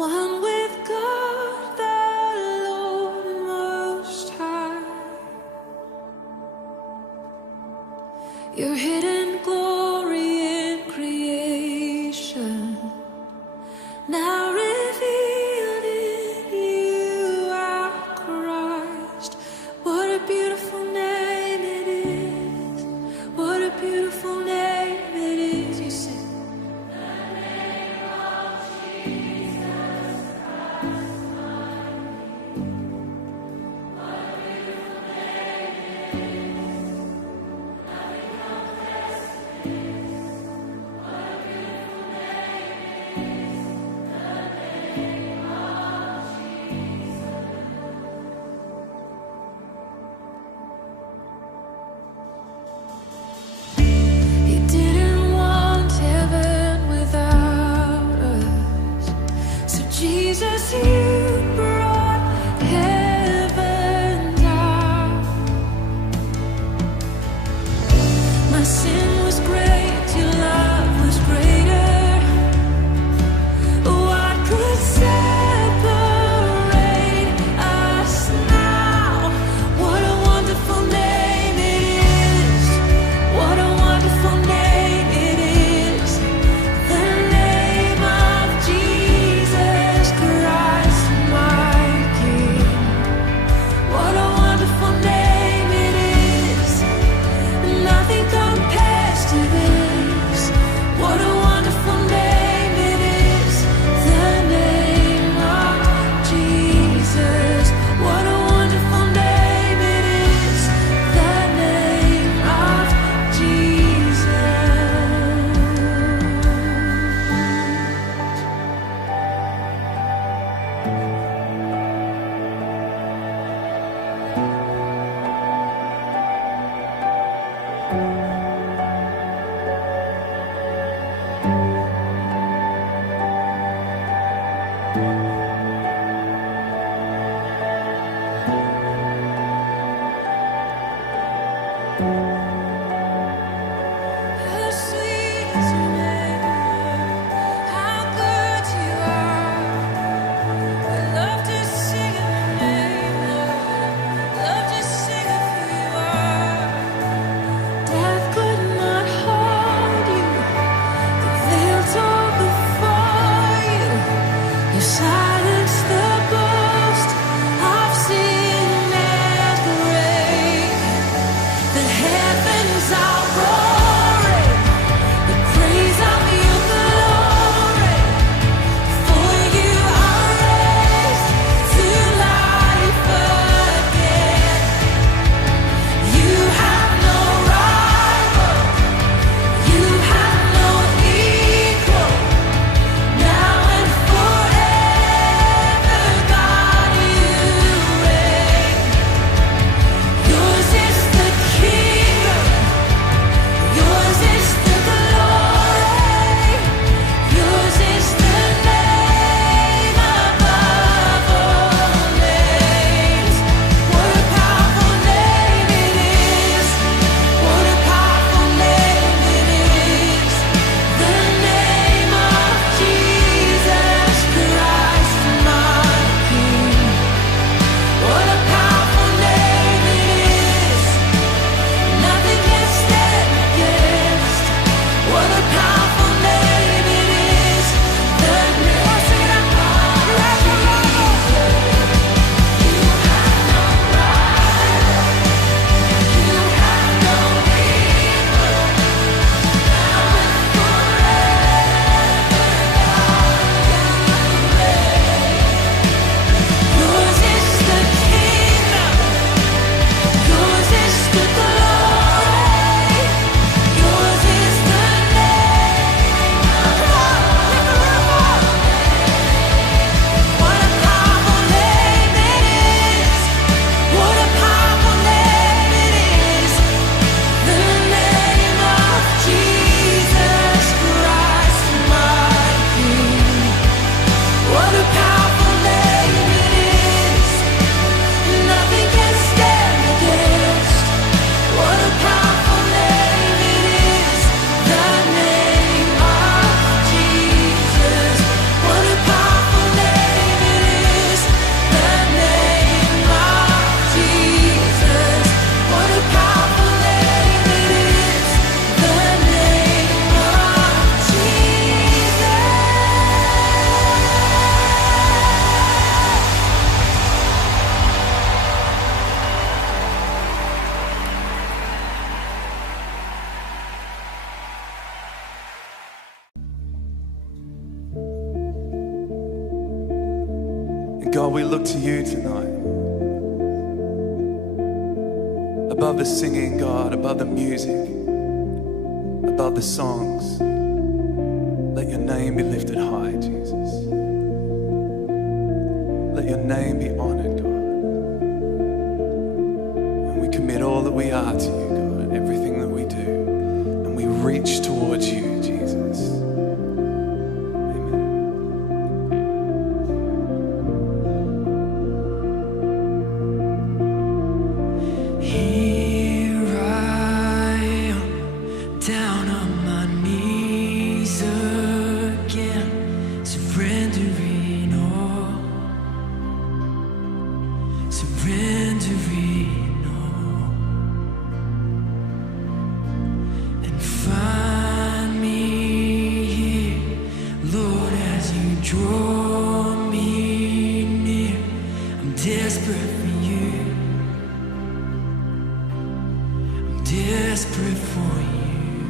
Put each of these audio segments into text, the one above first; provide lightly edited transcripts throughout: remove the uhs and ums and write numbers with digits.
one with God the Lord Most High. Your hidden glory in creation, now revealed in you, our Christ. What a beautiful name it is. What a beautiful name it is. You sing. Jesus, you brought heaven down. My sin was great, your love was greater. What could separate us now? What a wonderful name it is. What a wonderful name it is. The name of Jesus Christ, my King. What a wonderful name it is. Nothing compares to this. What a wonderful name it is. The name of Jesus. What a wonderful name it is. The name of Jesus. How sweet is your name, how good you are. We love to sing of your name, Lord. Love to sing of who you are. Death could not hold you. The veil tore before you. You silenced the boast of sin and grave. The heavens are roaring, the praise of your glory. For you are raised to life again. You have no rival, you have no equal, now and forever. And God, we look to you tonight. Above the singing, God, above the music, above the songs, let your name be lifted high, Jesus. Let your name be honored, God. And we commit all that we are to you, God, everything that we do. And we reach towards you, Jesus. Here I am, down on my knees again, surrendering all, surrendering all. And find me here, Lord, as you draw me near. I'm desperate for you. Desperate for you,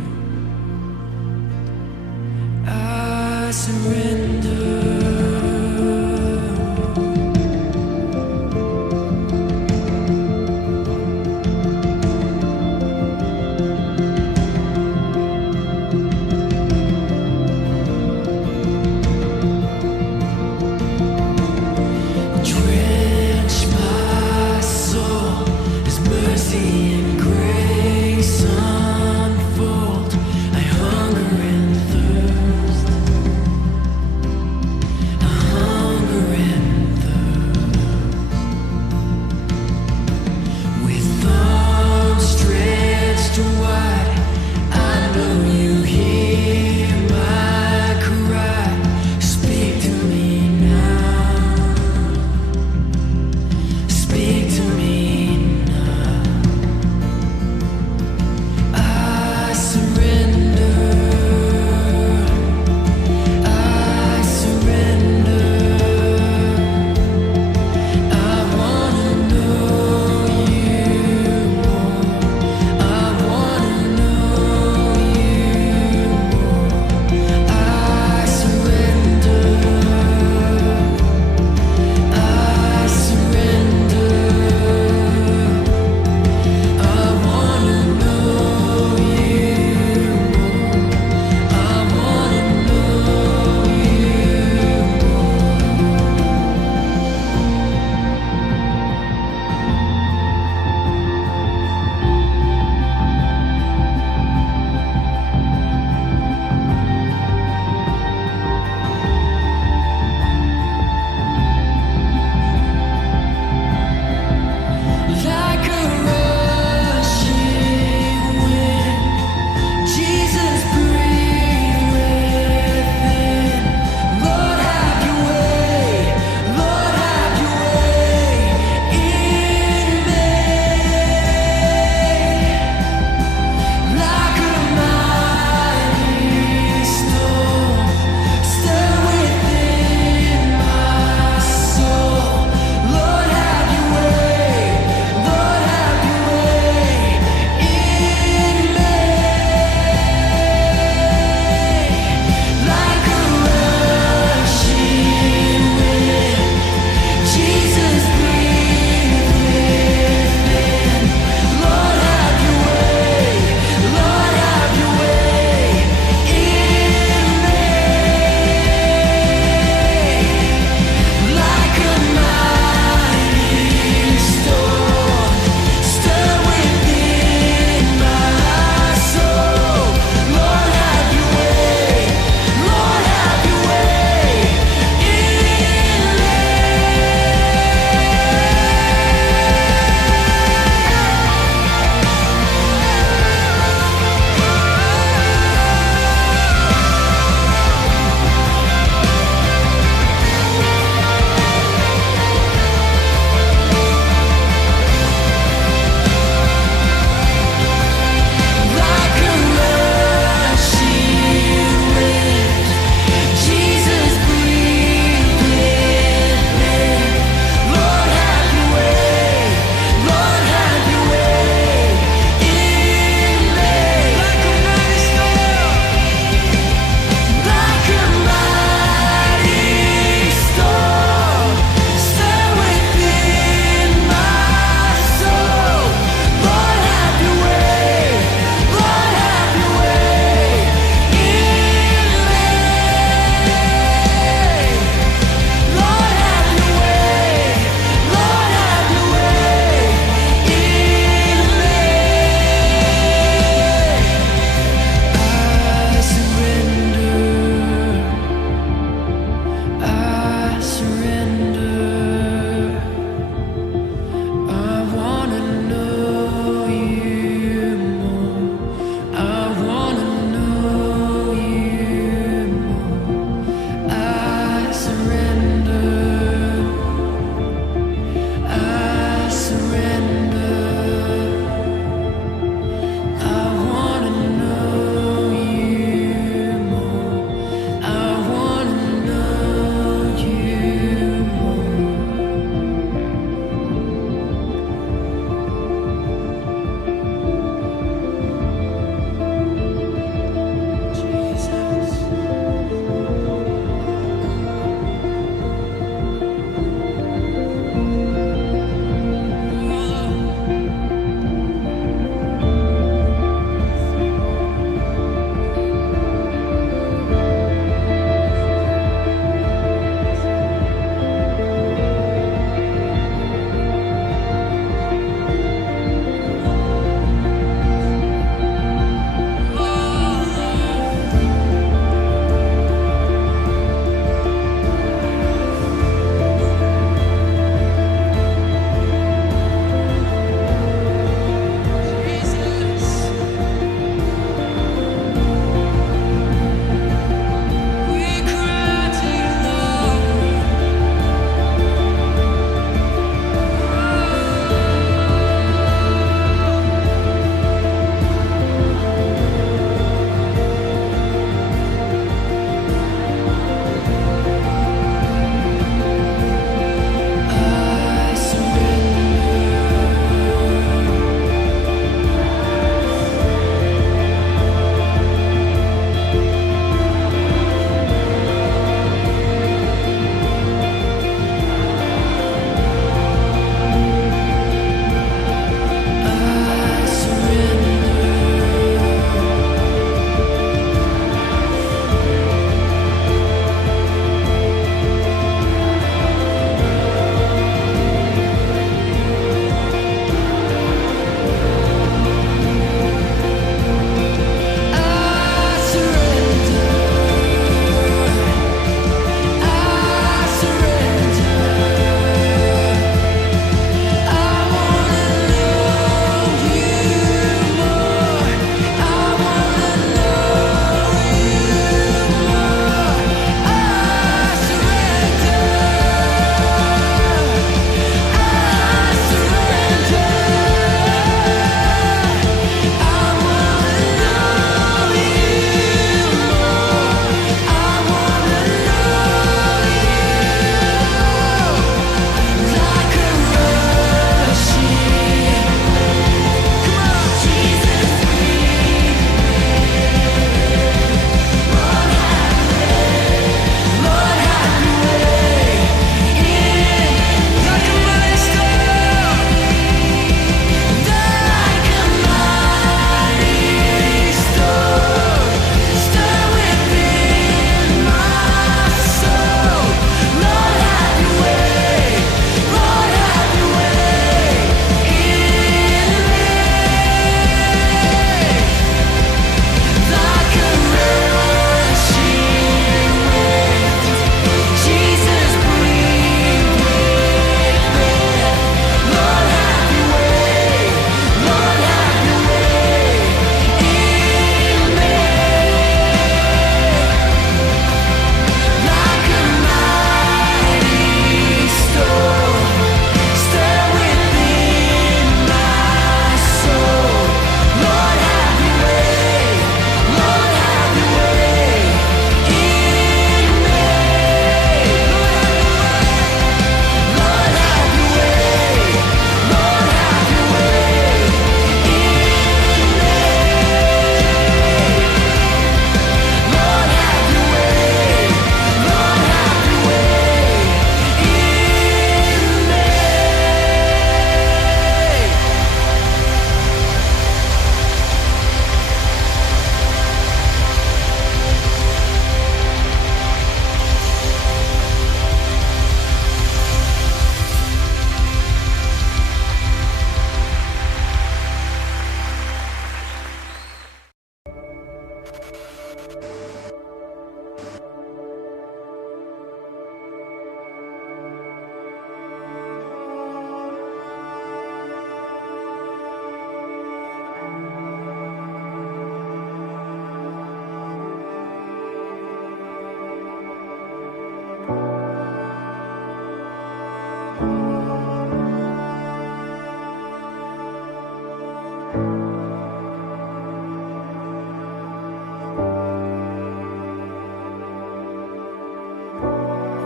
I surrender. Drench my soul, His mercy and grace.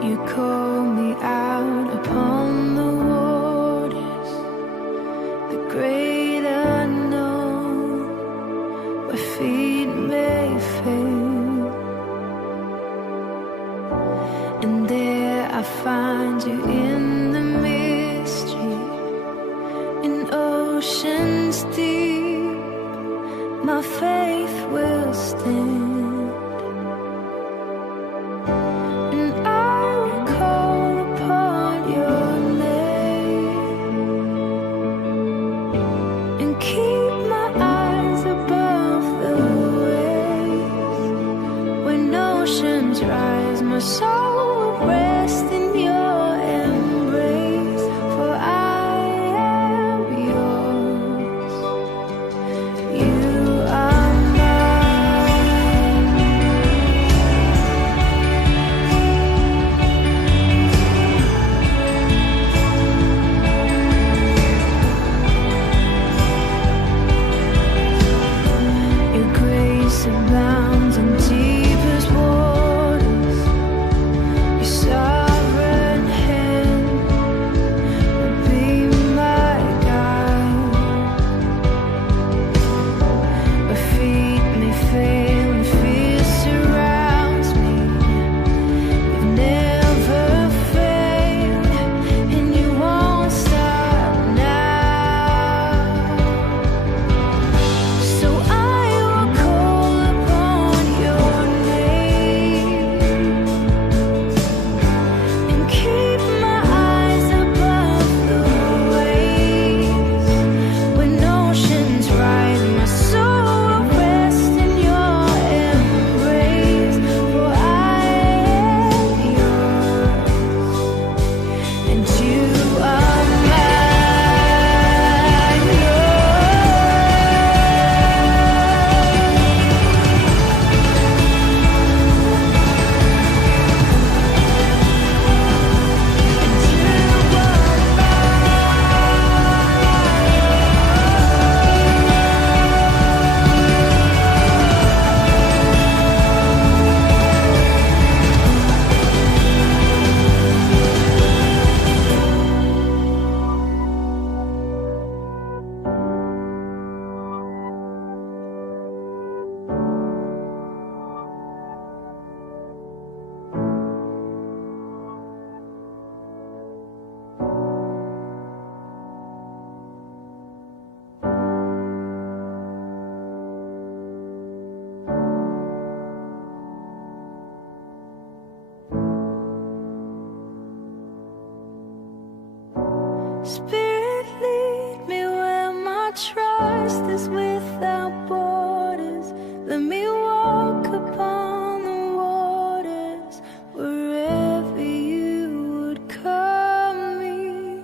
You call me out upon the waters, the great unknown, where feet may fail. And there I find you in the mystery, in oceans deep. My faith will stand. My soul will rest in your embrace, for I am yours. You are mine. Your grace abounds in deepest waters. Sovereign hand will be my guide. My feet may fail and fear surrounds me. You've never failed, and you won't stop now. So I will call upon your name. Keep my eyes above the waves. When oceans rise, my soul will rest in your embrace. For I am yours, and you are mine. Spirit, lead me where my trust is without borders. Let me walk upon the waters wherever you would call me.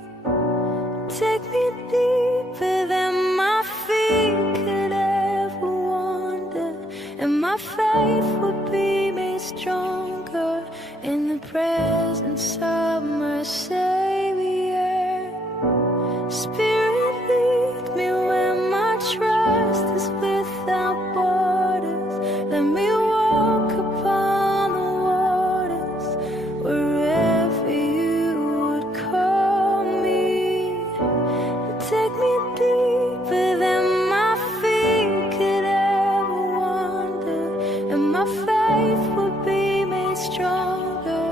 Take me deeper than my feet could ever wander, and my faith would be made stronger in the presence of my Savior. Spirit, lead me where my trust is without borders. Let me walk upon the waters wherever you would call me. Take me deeper than my feet could ever wander, and my faith would be made stronger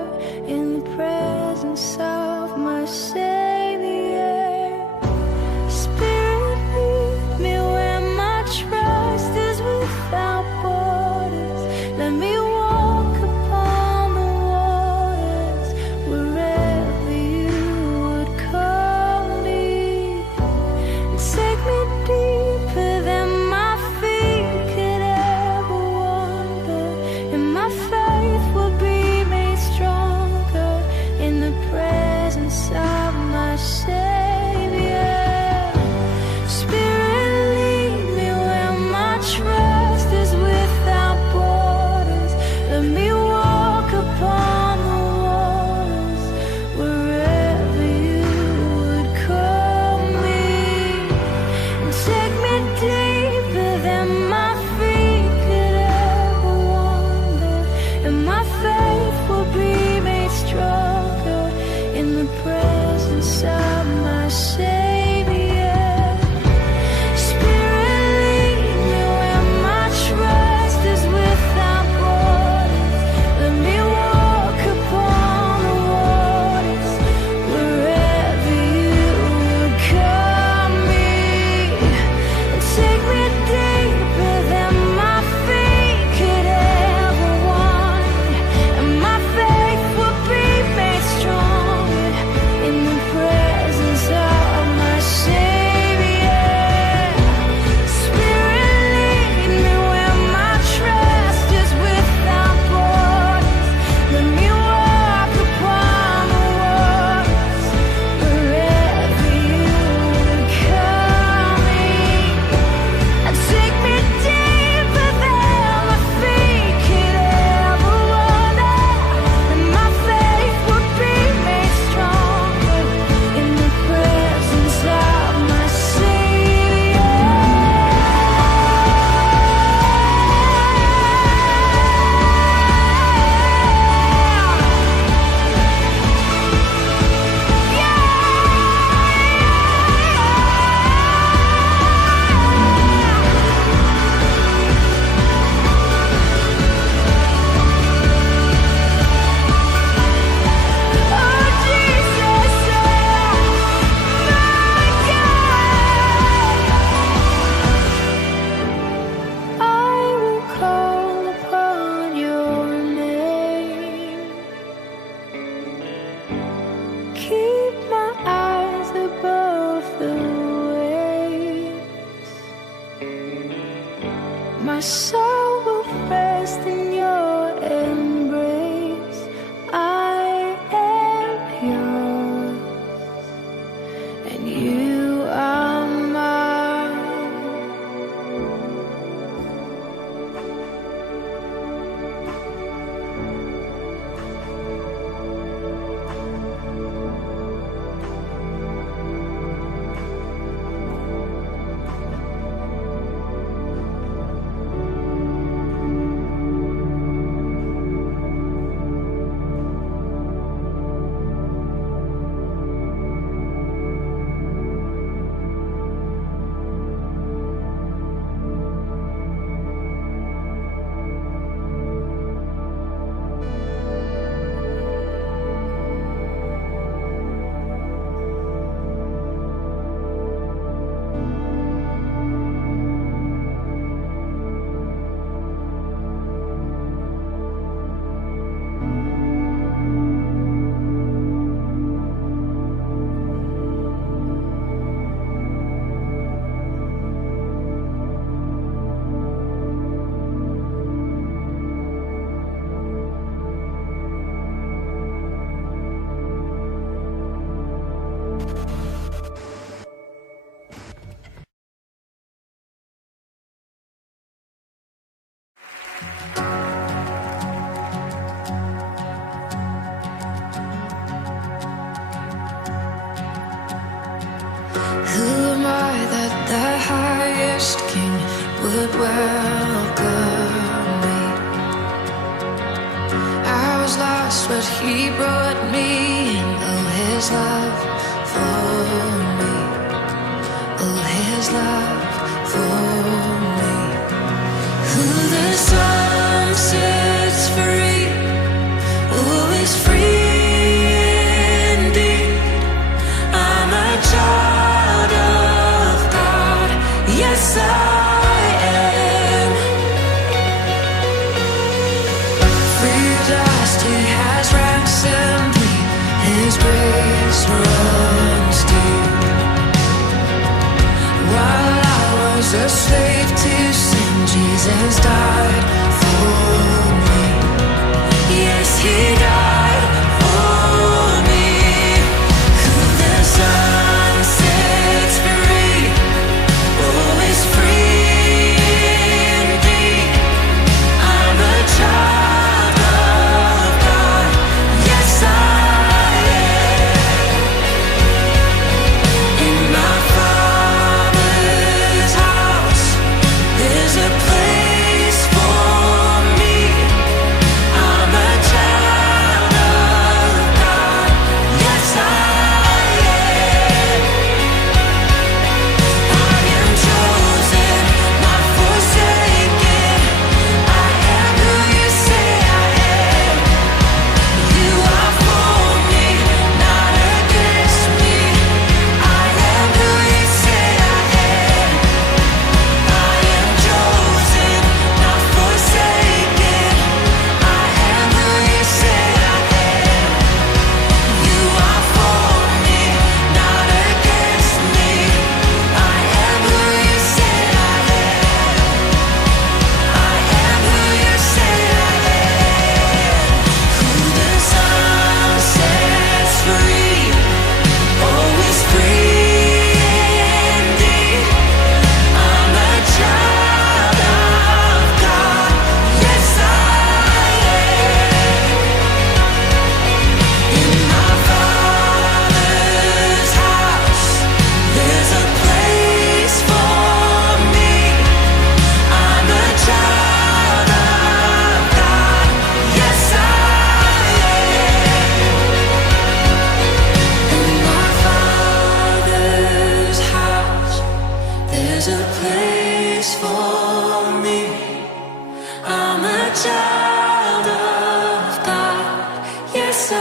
in the presence of my Who am I that the highest king would welcome me? I was lost, but he brought me in. Oh, his love for me. Oh, his love for me. Who the Son sets free, oh, is free indeed. I'm a child of God, yes I am. Free at last, he has ransomed me, his grace runs deep. While I was a slave to sin, Jesus died for me. Yes, he died for me. Who the Son sets free, oh, is free indeed. I'm a child of God, yes I am. In my Father's house, there's a place for me. I'm a child of God, yes I am. I am chosen, not forsaken. I am who you say I am. You are for me, not against me. I am who you say I am. I am chosen, not forsaken. I am who you say I am. You are for me, not against me. I am who you say I am. I am who you say I am. Who the Son sets free, oh, is free indeed. I'm a child of God, yes I am. In my Father's house, there's a place for me. I'm a child of God, yes I am. In my Father's house, there's a place for me. I'm a child of God, yes I am.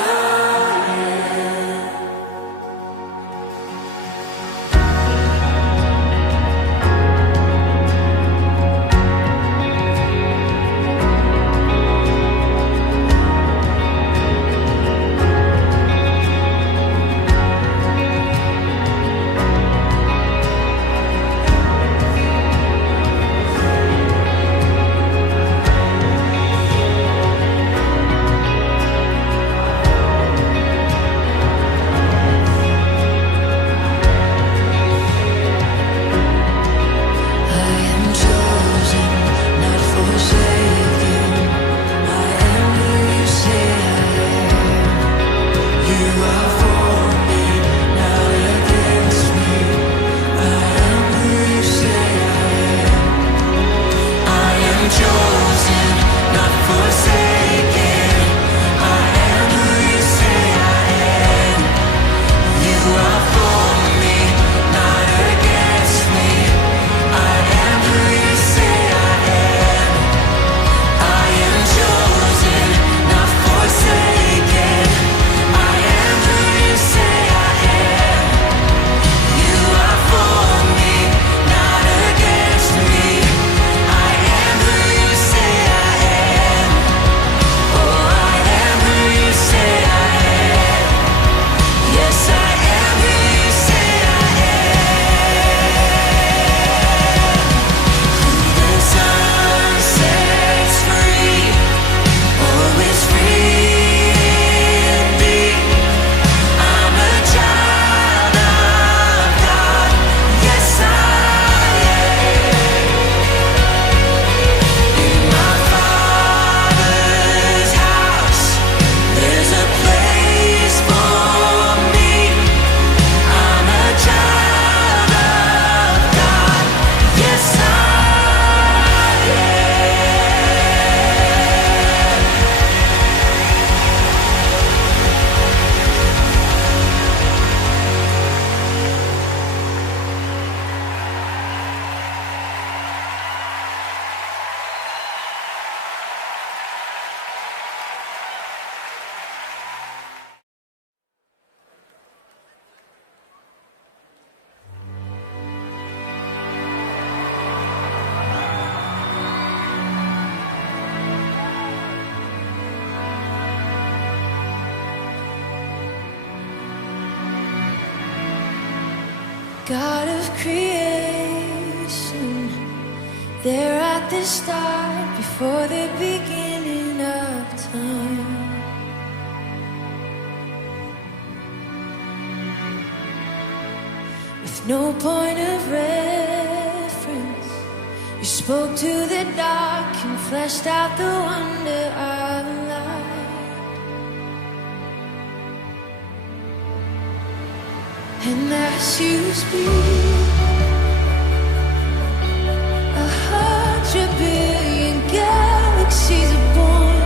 God of creation, there at the start, before the beginning of time. With no point of reference, you spoke to the dark and fleshed out the wonder of light. And as you speak, 100 billion galaxies are born.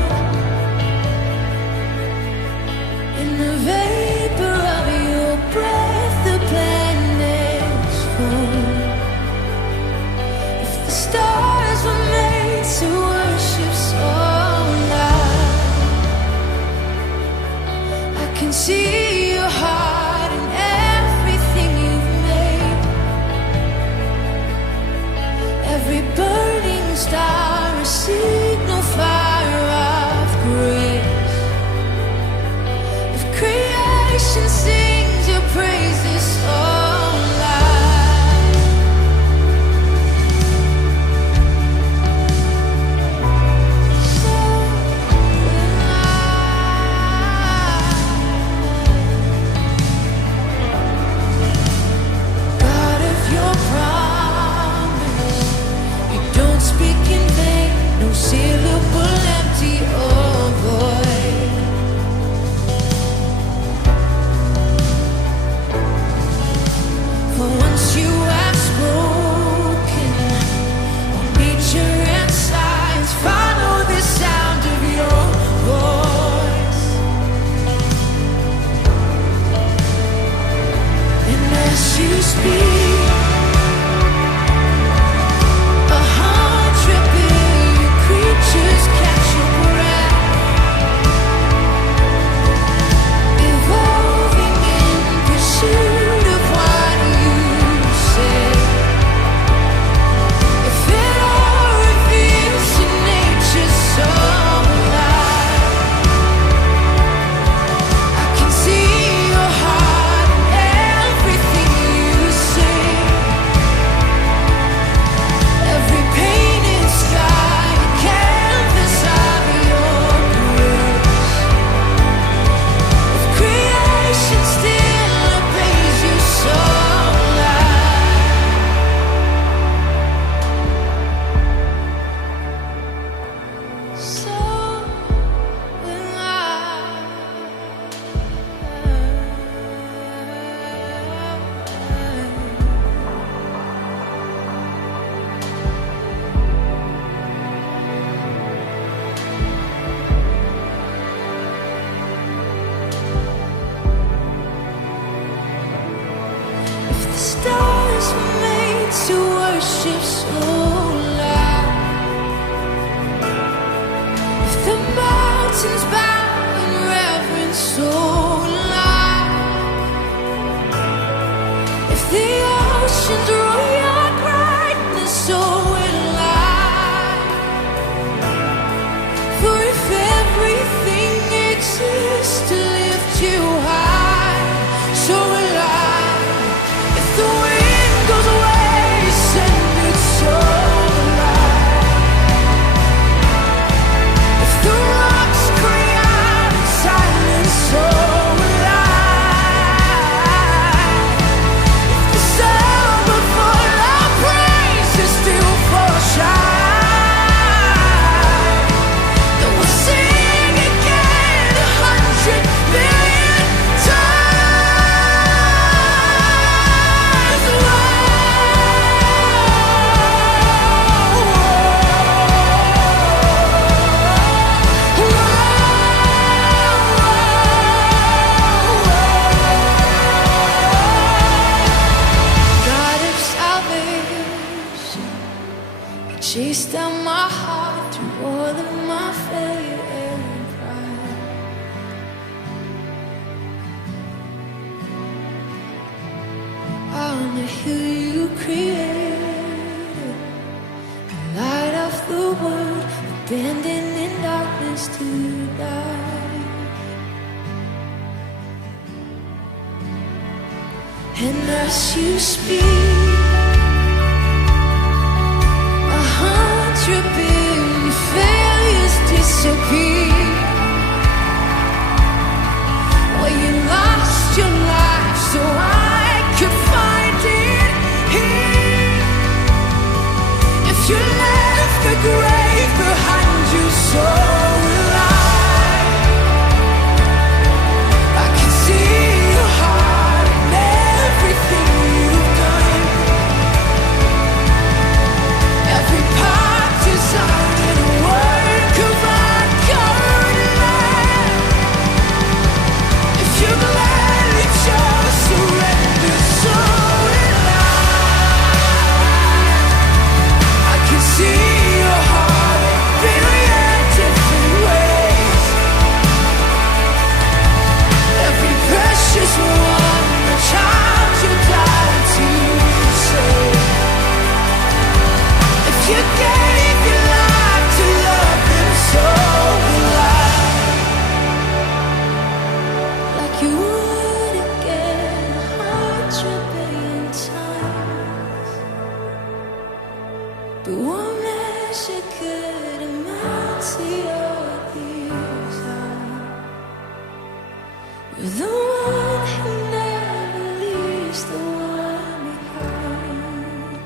In the vapor of your breath, the planets form. If the stars were made to worship so loud, I can see your heart in everything you've made. Every burning star, a signal fire of grace. If creation sings your praises so loud, so loud. God of your promise, you don't speak in vain, no syllable empty or void. For once you have spoken, all nature and science follow the sound of your voice. And as you speak, 100 billion creatures catch your breath, evolving in pursuit of what you said. If it all reveals your nature so alive, I can see your heart in everything you say. Every painted sky, a canvas of your grace. If creation still obeys you so loud, so if the stars were made to worship so loud, if the mountains bow in reverence so loud, if the oceans roar your brightness so will I. For if everything exists to lift you high, so will I. If the wind goes away, send it so alive. If the rocks cry out in silence, so will I. If the sun will fall, our praises still fall shine, then we'll sing again 100 billion times. God of salvation, you chased down my heart through all of my failure and pride. On the hill you created, the light of the world, abandoned in darkness to die. And as you speak, 100 billion failures disappear. Where you lost your life so I could find it here. If you left the grave behind you, so will I. I can see your heart and everything you've done. Every part designed in a work of art, covered in love. If you gladly just surrender, so will I can see your heart a billion different ways. Every precious one, a child you died to save. If you gave your life to love them, so will I. Like you would again 100 billion times. But one measure could amount to your desire. You're the one who never leaves the one behind.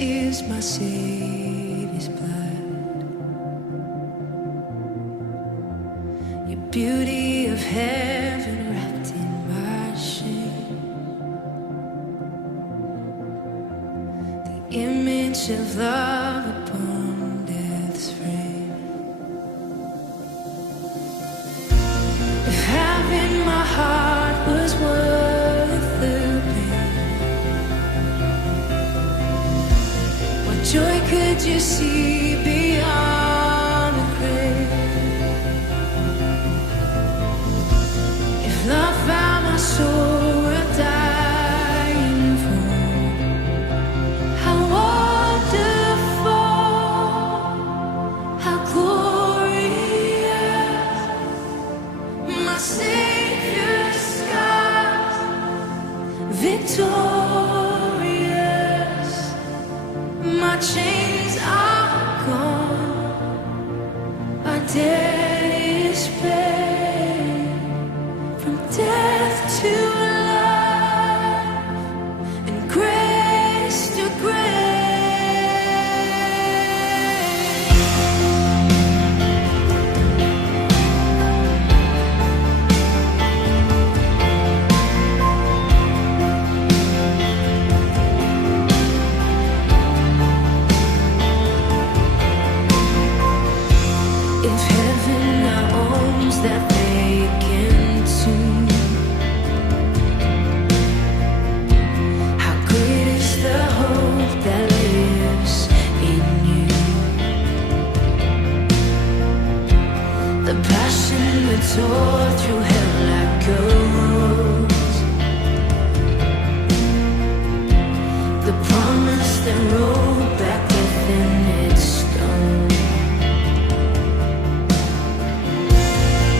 is my Savior's blood. Your beauty of heaven wrapped in my shame. The image of love upon death's frame. If having my heart was worth the pain, what joy could you see beyond the grave? If love found my soul worth dying for, how wonderful, how glorious, my Savior's scars, victorious, my chains are gone, my debt is paid, from death to life, and grace to grace. If heaven now owns that vacant tomb, how great is the hope that lives in you? The passion that tore through hell like a rose, the promise that rolled back death in its stone.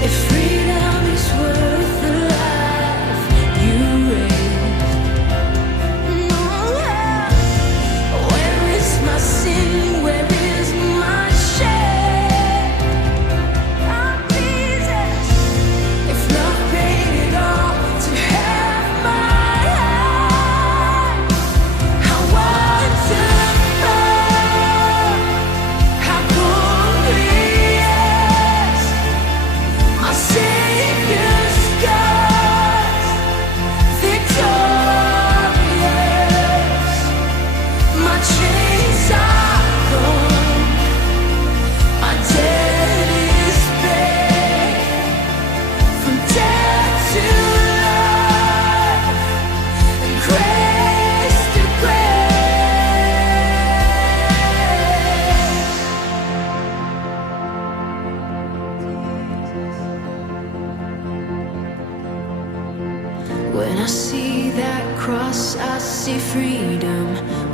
If freedom is worth the life you raised, where is my sin? Where is my shame? Oh, Jesus, if love paid it all to have my life, how wonderful, how glorious, my Savior's scars, victorious, my chains are gone, my debt is paid, from death to life, and grace to grace. When I see that cross, I see freedom.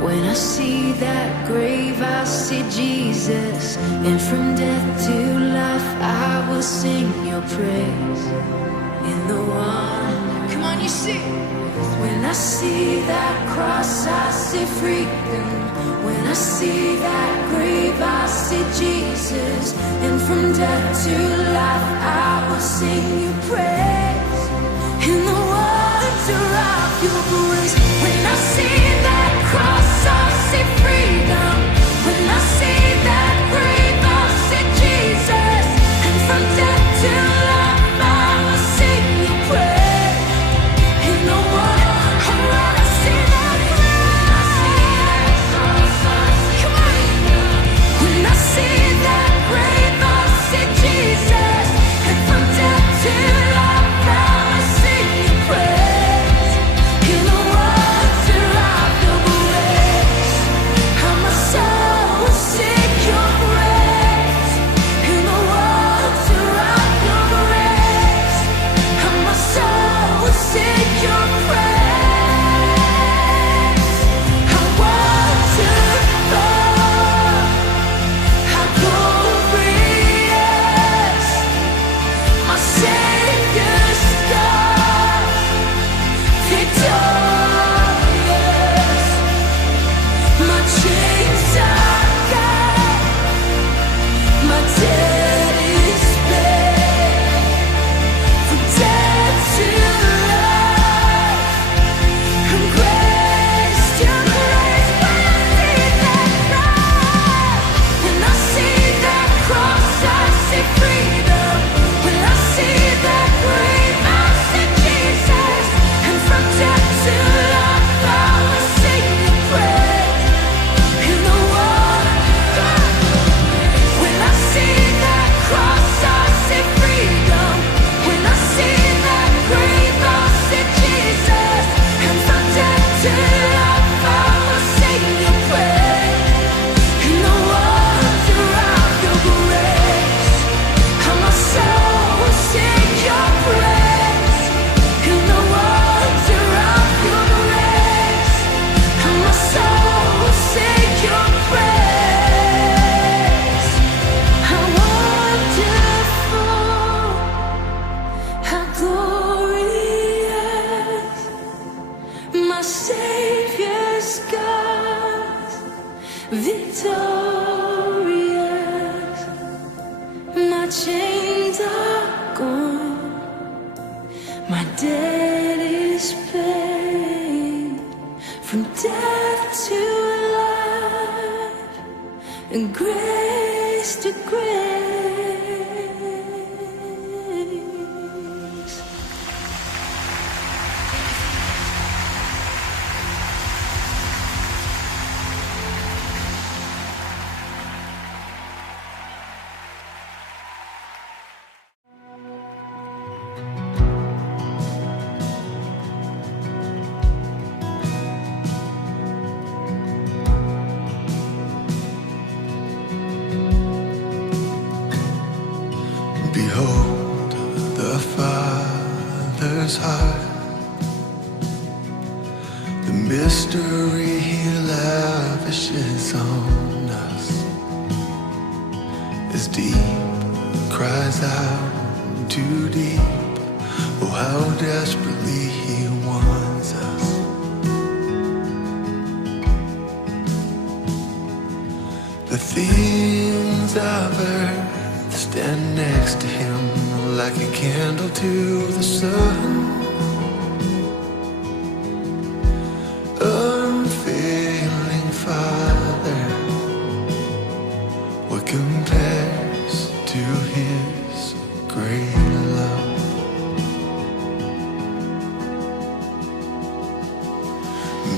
When I see that grave, I see Jesus. And from death to life, I will sing your praise. In the one, come on, you sing. When I see that cross, I see freedom. When I see that grave, I see Jesus. And from death to life, I will sing your praise. In the wonder of your grace. When I see that cross, I see freedom. When I see that grave, I see Jesus. And from death to life, I will sing your praise. In the wonder, when I see that cross, come on. When I see that grave, I see Jesus. And Behold the Father's heart, the mystery He lavishes on us. As deep cries out too deep, oh how desperately He wants us. The things of earth stand next to Him like a candle to the sun. Unfailing Father, what compares to His great love?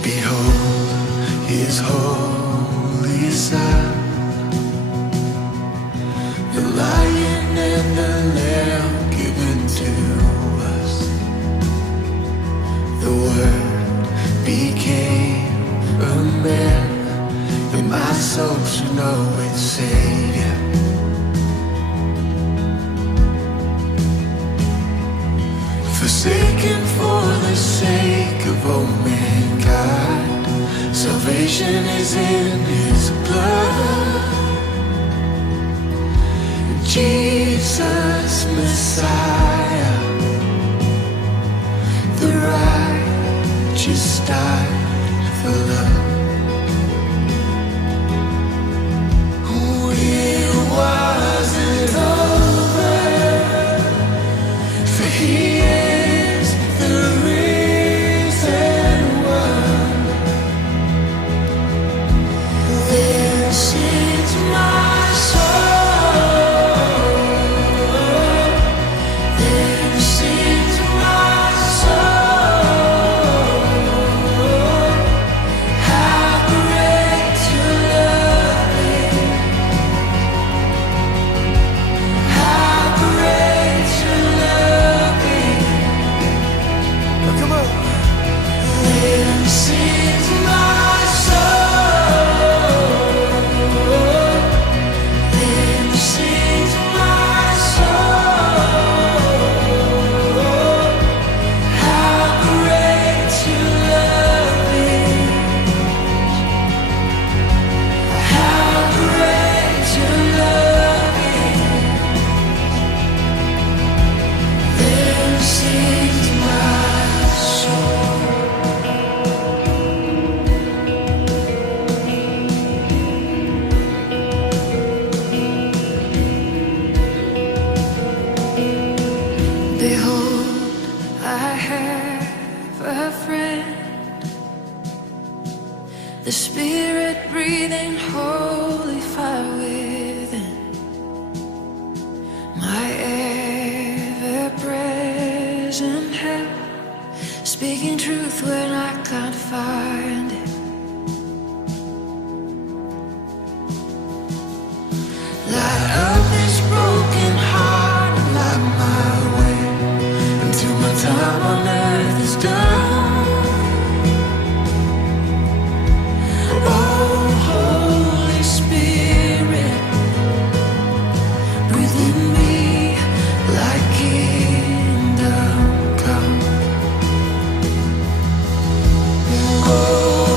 Behold His holy Son, the Lion and the Lamb given to us. The Word became a man, and my soul should know its Savior. Forsaken for the sake of all mankind, salvation is in His blood. Jesus Messiah, the righteous died for love. It wasn't over, for He is the risen one. This is my soul. This is my soul. How great your love is. How great your love is. Oh, come on. This is my soul. This is my soul. How great your love is. How great your love is. This is my soul. Behold, I have a friend, the Spirit breathing holy fire within, my ever-present help, speaking truth when I can't find it. Light up this broken heart and light my way until my time on earth is done. Oh, Holy Spirit, breathe in me like kingdom come. Oh,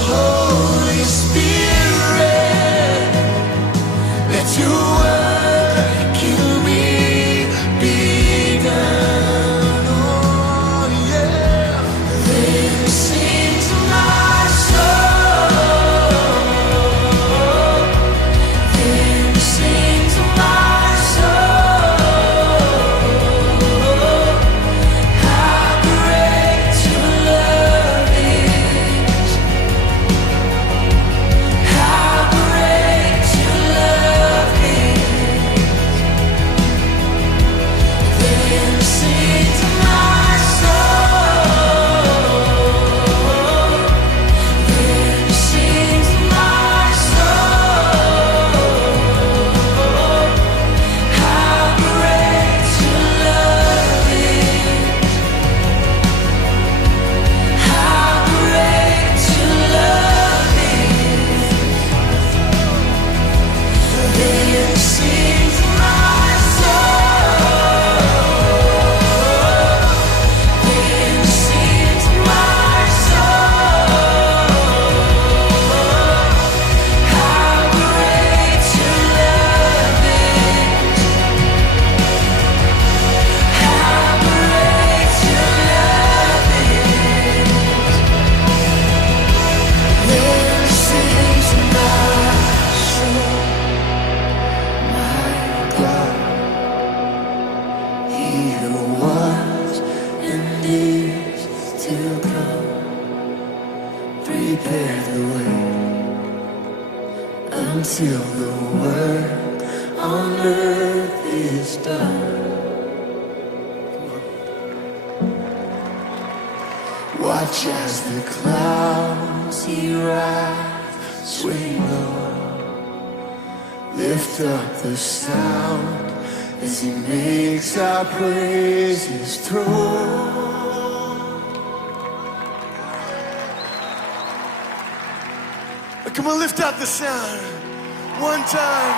the was and is to come. Prepare the way until the work on earth is done. Watch as the clouds he rise, swing low. Lift up the sound as he makes our praises through. Come on, lift up the sound one time.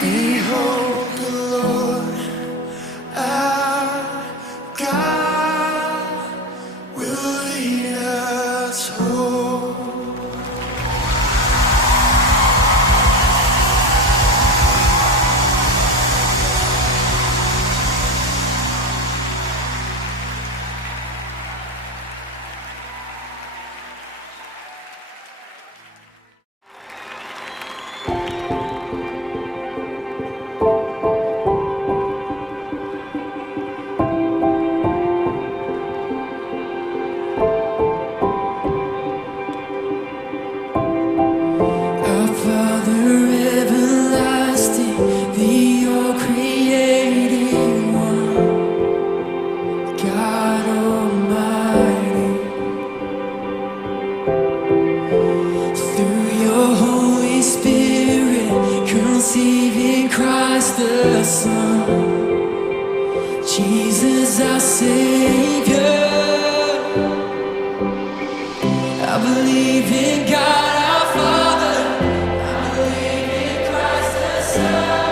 Behold the Lord, our God will lead us home. Conceiving Christ the Son, Jesus our Savior. I believe in God our Father, I believe in Christ the Son,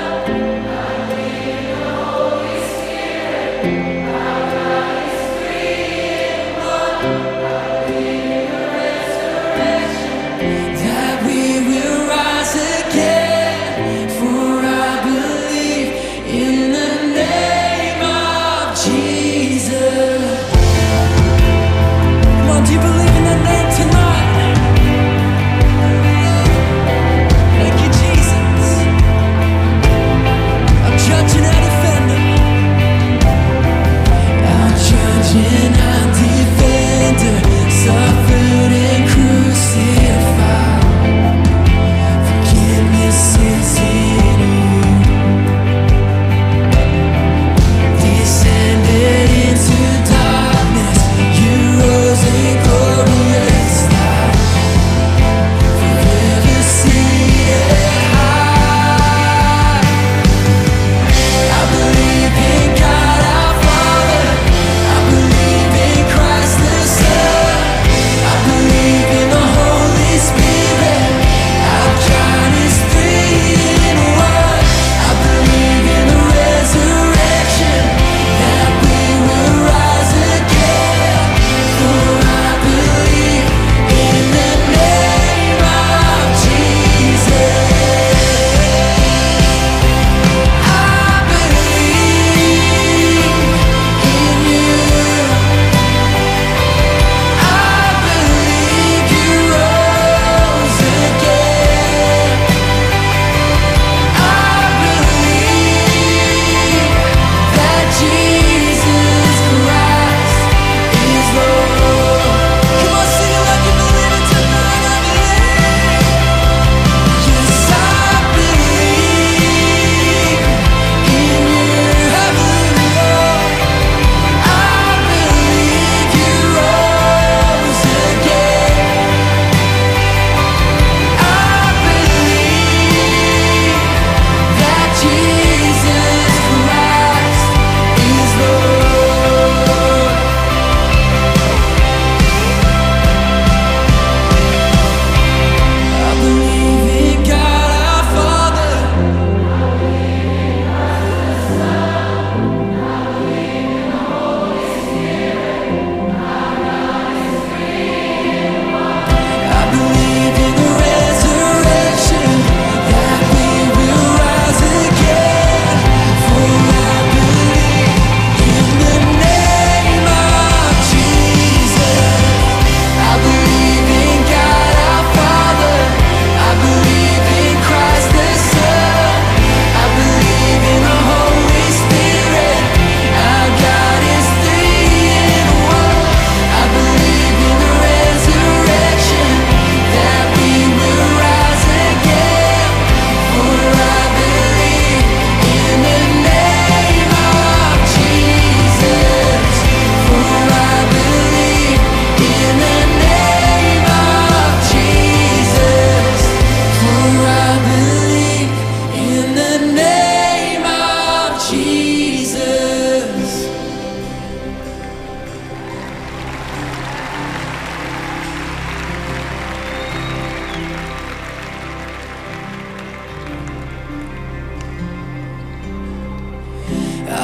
I believe in the Holy Spirit, our God is three in one. I believe in the resurrection, that we will rise again. For I believe in the name of Jesus.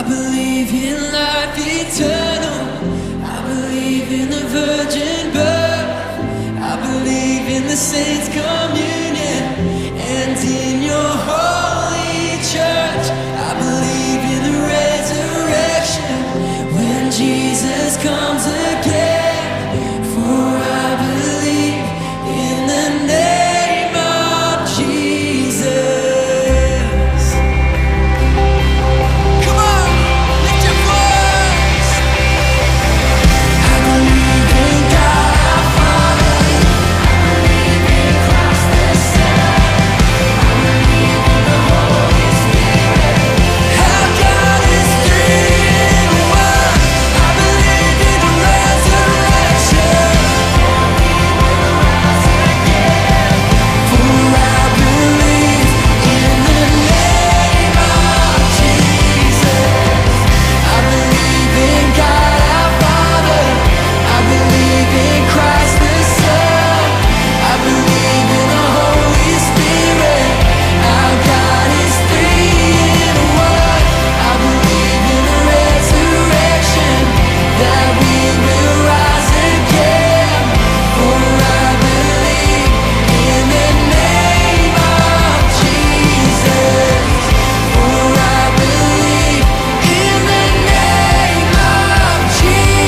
I believe in life eternal. I believe in the virgin birth. I believe in the saints' communion and in your holy church. I believe in the resurrection when Jesus comes again. For I believe in the name of Jesus. Come on, lift your voice. I believe in God our Father. I believe in Christ the Son. I believe in the Holy Spirit. How God is three in one. I believe in the resurrection. For I believe in the name of Jesus. I believe in God our Father. I believe in Christ the Son. I believe in the Holy Spirit. Our God is three in one. I believe in the resurrection, that we will rise again. For I believe in the name of Jesus. For I believe in the name of Jesus.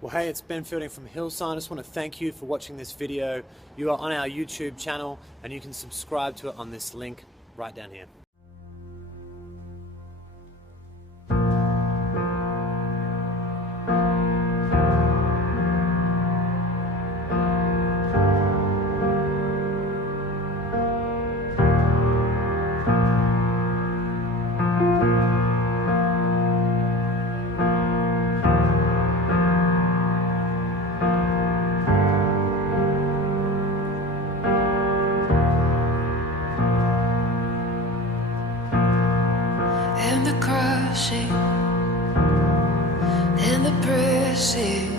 Well, hey, it's Ben Fielding from Hillsong. I just want to thank you for watching this video. You are on our YouTube channel and you can subscribe to it on this link right down here. And the crushing and the pressing,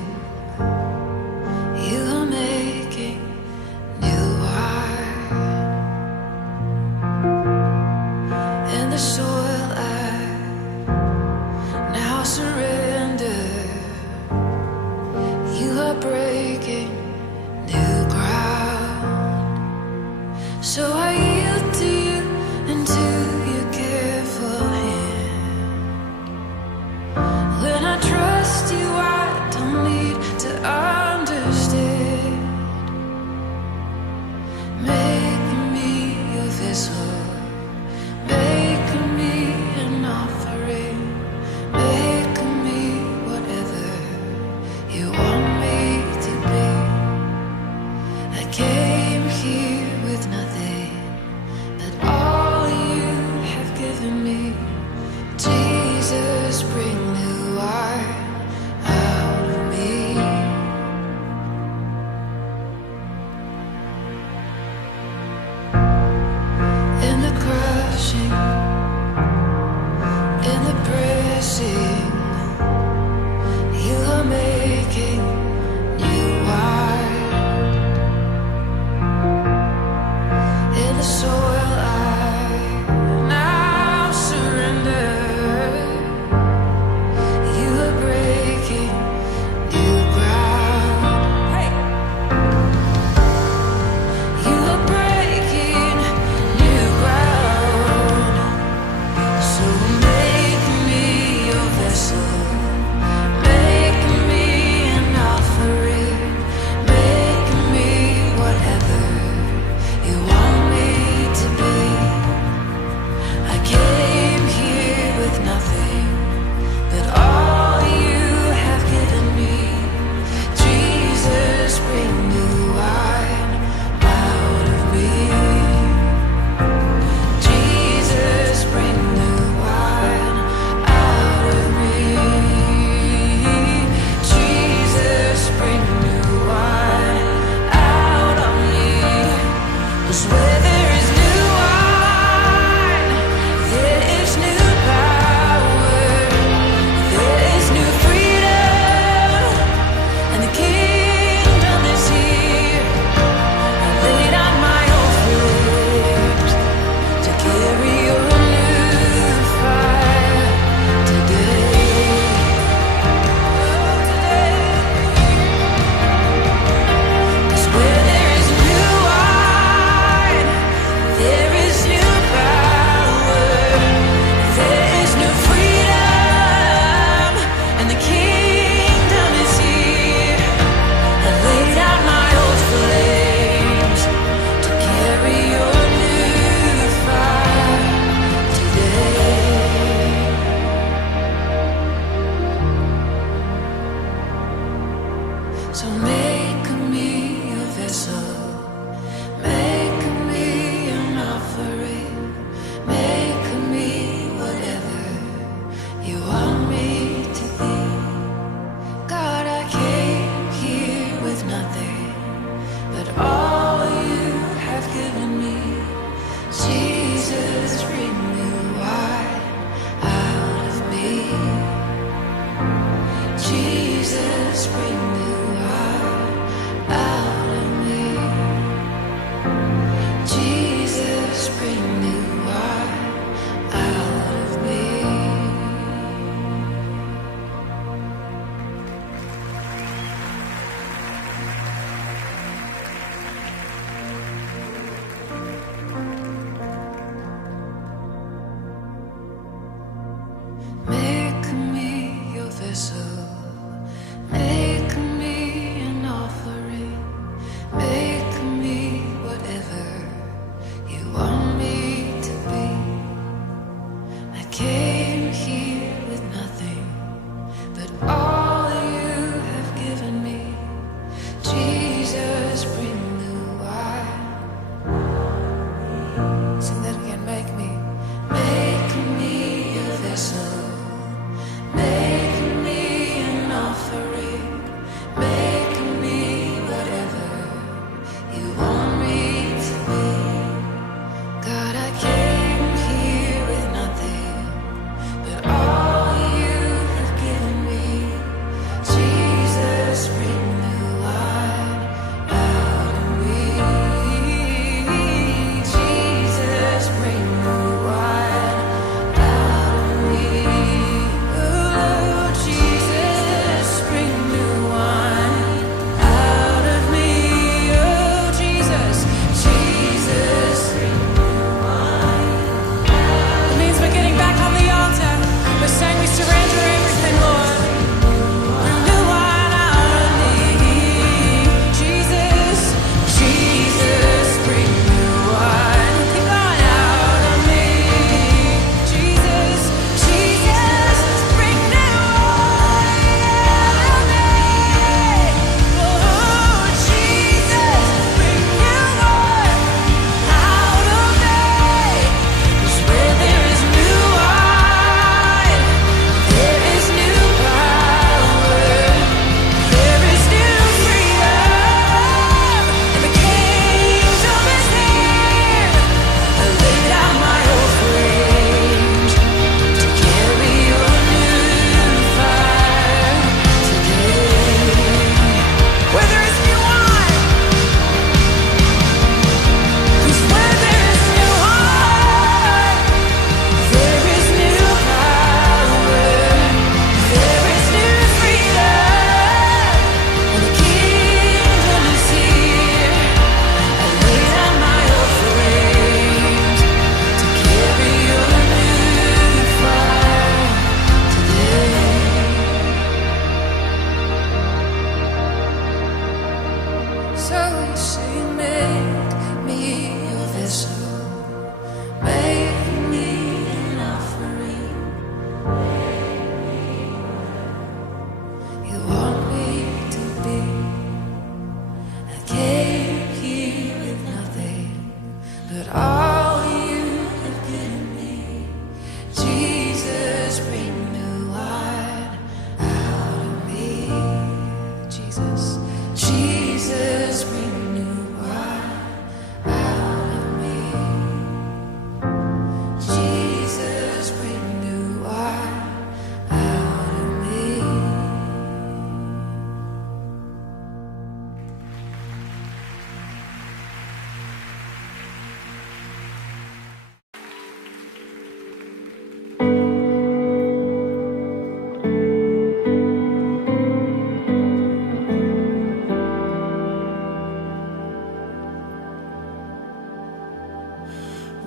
you are making new wine. And the soil I now surrender, you are breaking new ground. So I yield to you and to your careful hand. When I trust you, I don't need to understand. Make me your vessel, make me an offering, make me whatever you want me to be. I came here with nothing but all you have given me. Jesus, bring new wine out of me. In the crushing, in the pressing, you are making new wine. In the soil I now surrender, you are breaking new ground. Hey. You are breaking new ground. So make me your vessel. Make me your vessel. Make me an offering. Make me whatever you want me to be. I came here with nothing but all you have given me. Jesus, bring the wine. Sing that again. Make me a vessel. Make me an offering. Make me whatever you want me to be. God, I came here with nothing but all you have given me. Jesus, bring the wine out of me. Jesus, bring the wine out of me. Oh, Jesus, bring the wine out of me. Oh, Jesus, Jesus, bring the wine. It means we're getting back on the altar. We're saying we surrender everything, Lord. Bring the wine out of me. Jesus, Jesus, bring the wine. Come on, out of me. Jesus, Jesus, bring the wine out of me. Oh, Jesus, bring the wine out of me. 'Cause where there is new wine, there is new power. There is new freedom, and the kingdom is here. I lay down my old frames to carry your new fire today. Where there is new wine, 'cause where there is new wine, there is new power. There is new freedom, and the kingdom is here. I lay down my old frames to carry your new fire today. So you say, make me your vessel. Make me an offering. You want me to be. I came here with nothing but all you have given me. Jesus, bring new wine out of me. Jesus, Jesus, bring new wine out of me. Jesus, bring new wine out of me.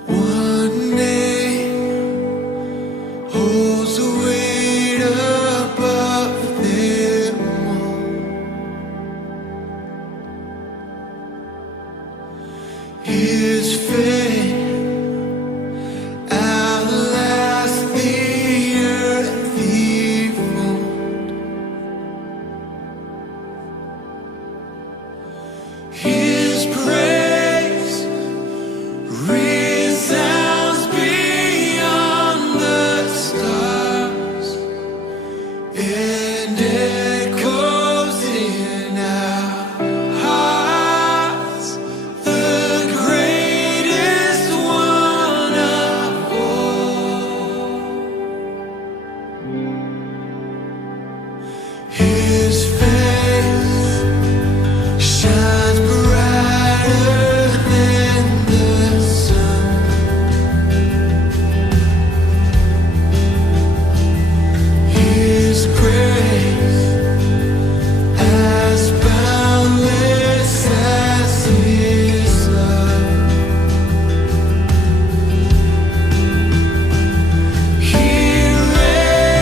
One name holds the weight above them all. His fame outlasts the earthly fold. His praise resounds beyond the stars and echoes in our hearts. The greatest one of all. His face shines brighter than the sun. His grace as boundless as His love. He reigns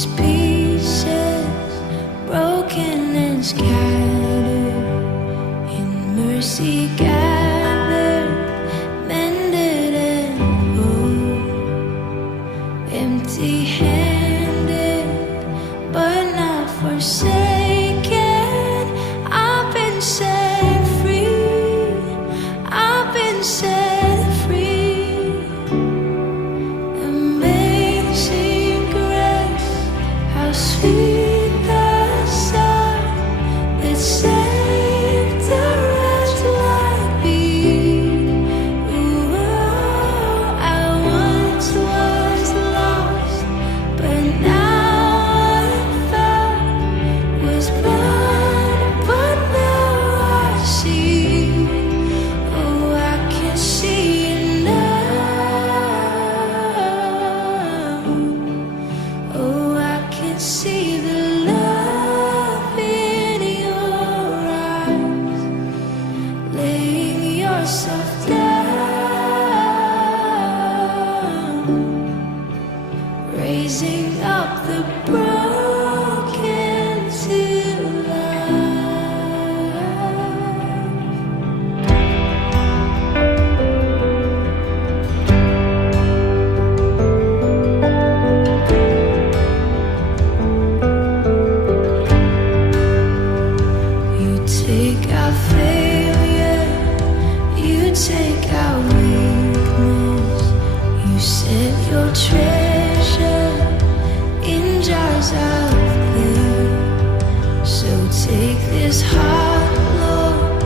these pieces, broken and scattered, in mercy gathered, mended and whole, empty-handed, but not forsaken. I've been set free. I've been set free. Amazing grace, how sweet the sound that saved a wretch like me. Ooh, I once was lost, but now I'm found. Was blind, but now I see. Oh, I can see now. Oh, I can see the love in your eyes, laying yourself down, raising up the broken to You take our failure, you take our weakness, you set your treasure in jars of clay. So take this heart, Lord,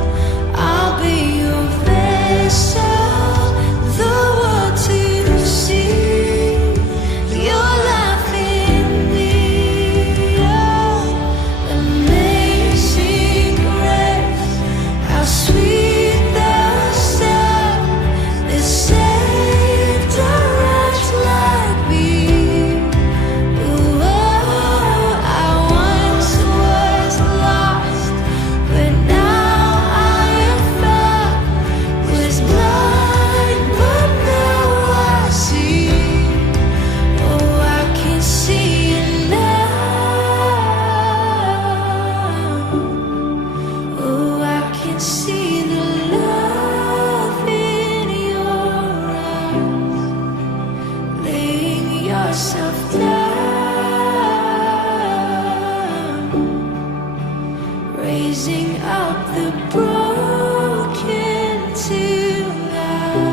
I'll be your vessel, the world to see your life in me. Oh, amazing grace, how sweet the sound that saved a wretch like me. Ooh, I once was lost, but now I am found. Was blind, but now I see. Oh, I can see it now. Oh, I can see the love in your eyes, laying yourself down, raising up the broken to life.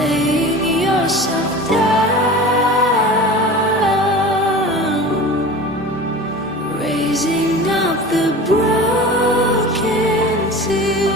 laying yourself down, raising up the broken to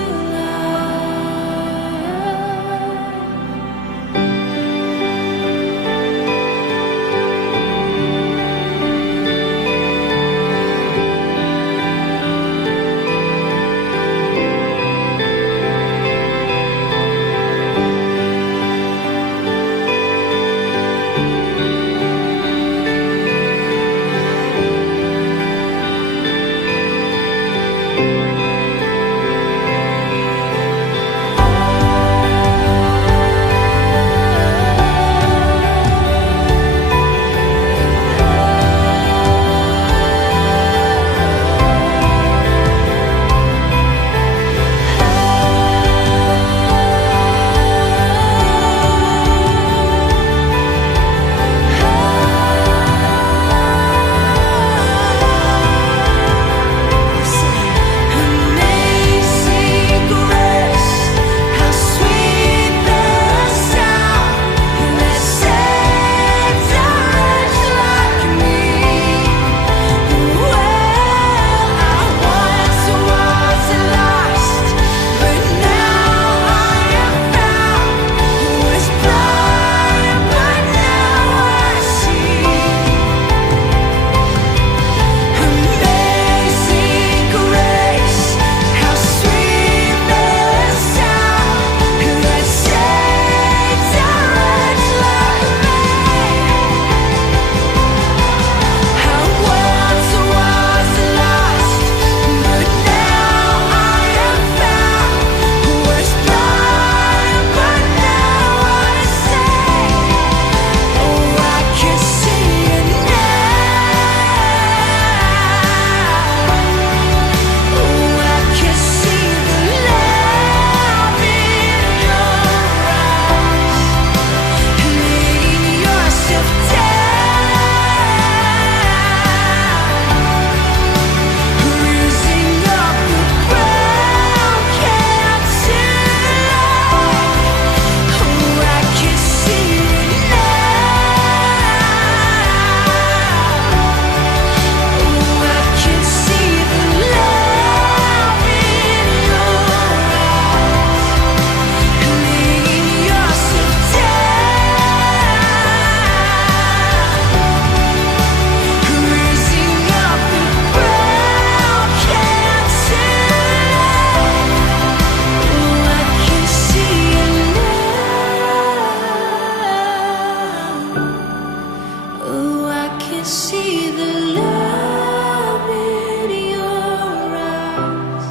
see the love in your eyes,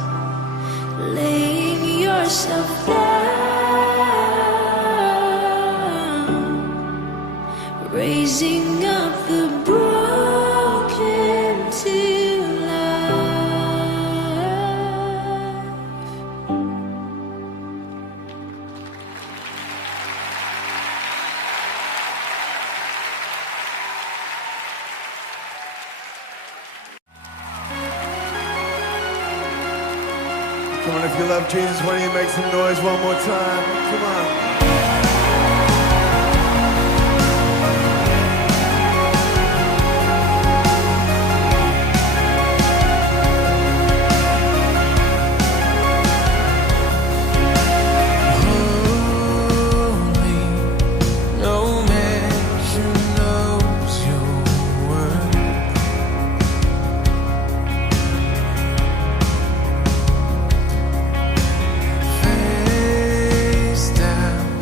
laying yourself down, raising up the broken to life. Come on, if you love Jesus, why don't you make some noise one more time? Come on. Face down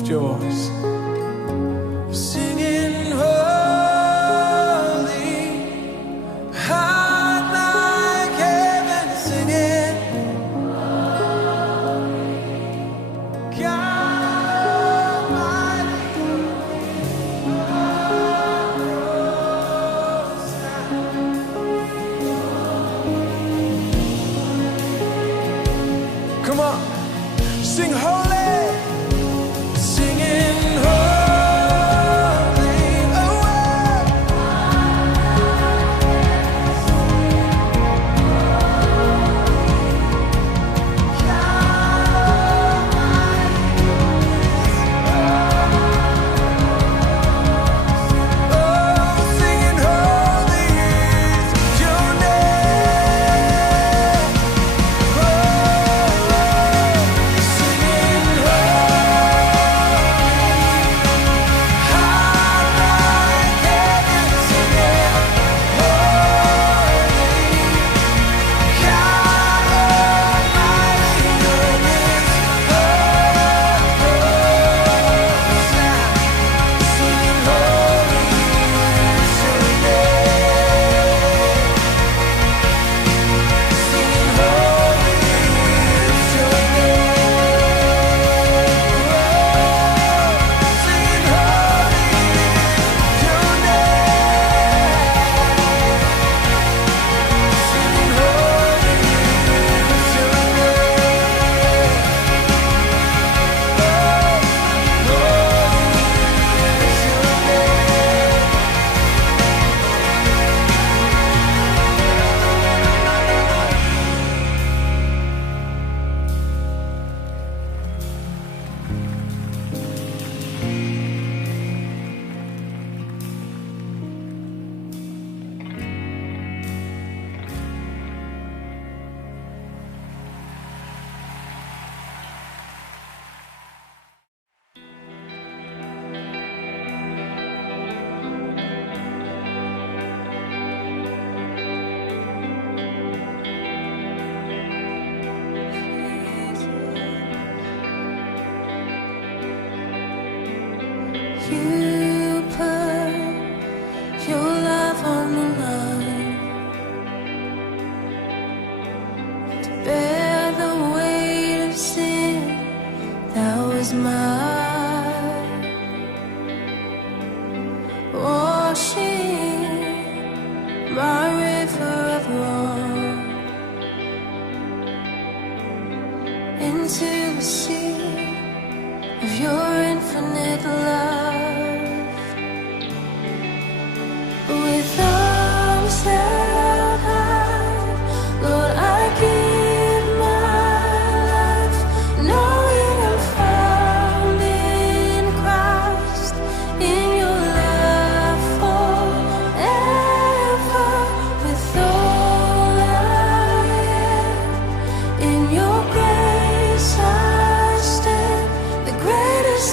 lift your voice. Singing holy, high like heaven, singing God Almighty. Come on, sing holy, singing holy, oh, singing holy is your name. Singing You put your life on the line to bear the weight of sin that was mine, washing my river of wrong into the sea of your infinite love. With arms held high, Lord, I give my life, knowing I'm found in Christ, in your love forever. With all I am, in your grace I stand. The greatest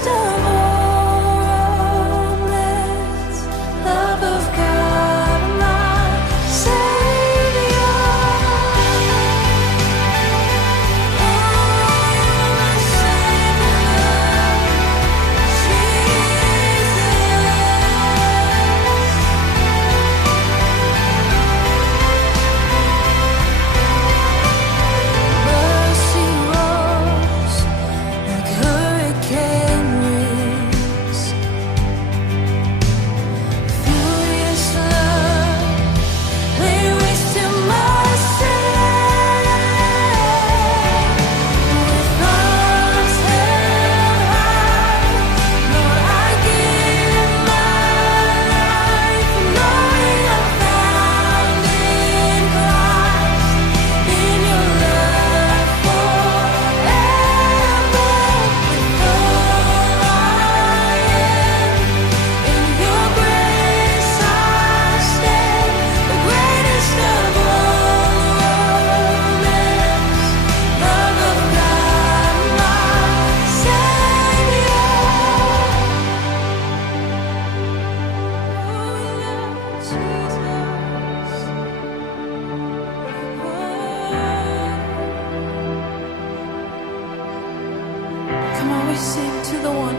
Come on, we sing to the one.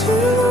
To the